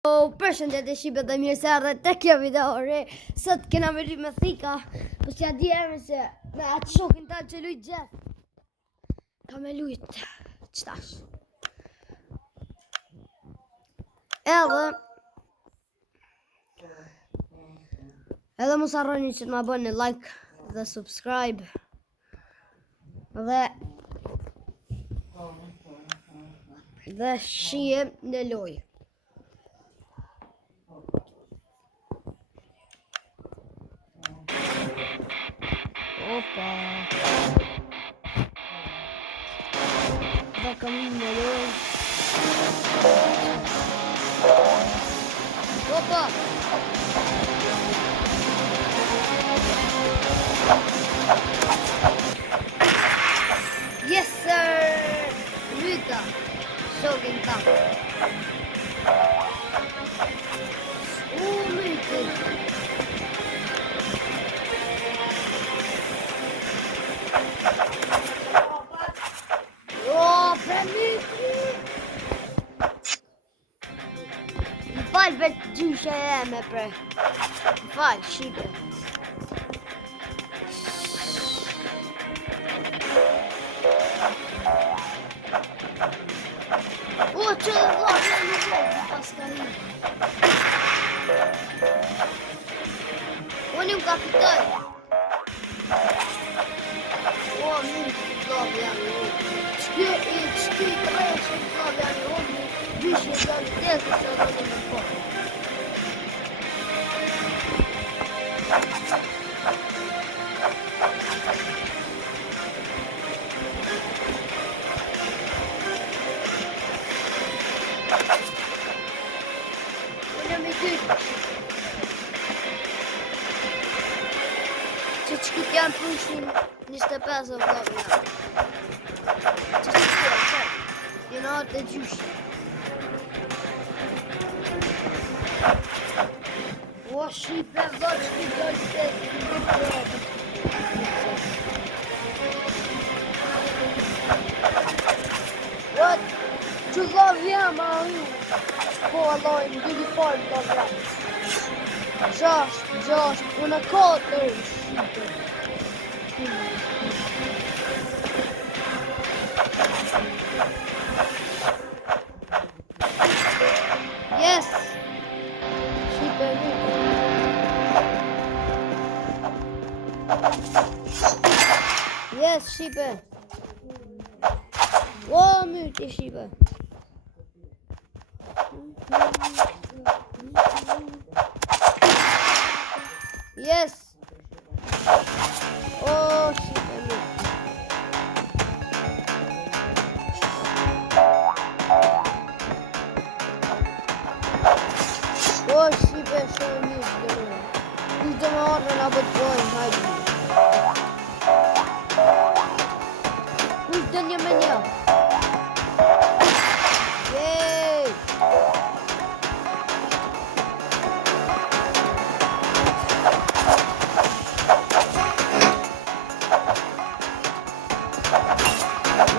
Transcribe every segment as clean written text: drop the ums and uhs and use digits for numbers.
Përshëndetje shqipe dhe mirë se ardhe te kjo video re. Sot kena me me thika, po s'ja di emrin se me atë shokin ta që lujt gjithë. Ka me lujt qëtash. Edhe mos harroni që të ma bëni like dhe subscribe. Dhe shihem në lojë. Opa. Da caminho melhor. Opa. Yes sir. Luta. Joguem então. Luta. Fal për gjyshe e me pre. Fal, shqipe. O, që dhe vlogë në vlogë, pas ka një. Unë më ka fitoj. O, mirë të vlogë janë në vlogë. Shky të rejshë në vlogë janë në vlogë. Gjyshe janë të tjesë se do në më po. Që qëkut janë pushin 25 vlogë janë. Që qëkut janë, jenë artë e gjyshë. O, shqipe, vlogë, shqipe, What? Që vlogë jam, a ju? Po, Allah, në dy farë vlogë jam. 6, unë 4, shqipe. Yes! Shqipe, mirë. Yes, shqipe. O, mirë të shqipe. Yes! O, shqipe, mirë. O, shqipe, shumë mirë, shqipe. Kusë do me orë në abëtëzojnë, hajtë. Kusë do një me një. Jej!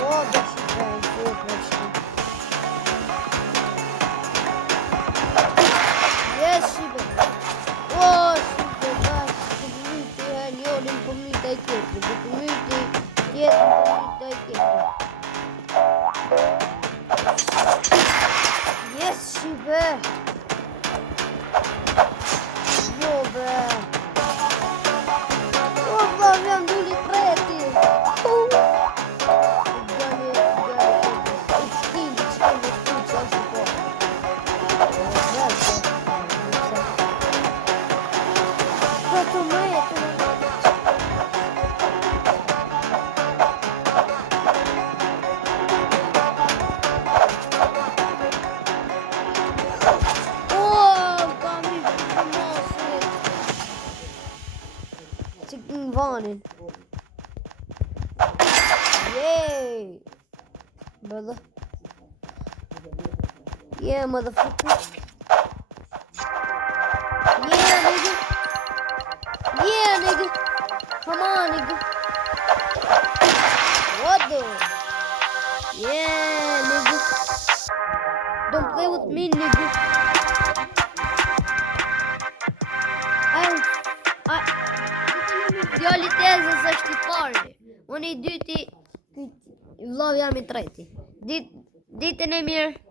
O, da shqipe, shqipe, shqipe. Yes, shqipe. O, shqipe, da shqipe, myti e njonin për myta i tjetëri, për myti tjetën për myta i tjetëri. Yes, shqipe. Jo, be. O, vlogë, jam dulli treti. Vanin. Yay! Brother. Yeah, motherfucker. Yeah, nigga. Yeah, nigga. Come on, nigga. What the? Yeah, nigga. Don't play with me, nigga. Unë i dyti, vllovi jam i treti. Ditën e mirë.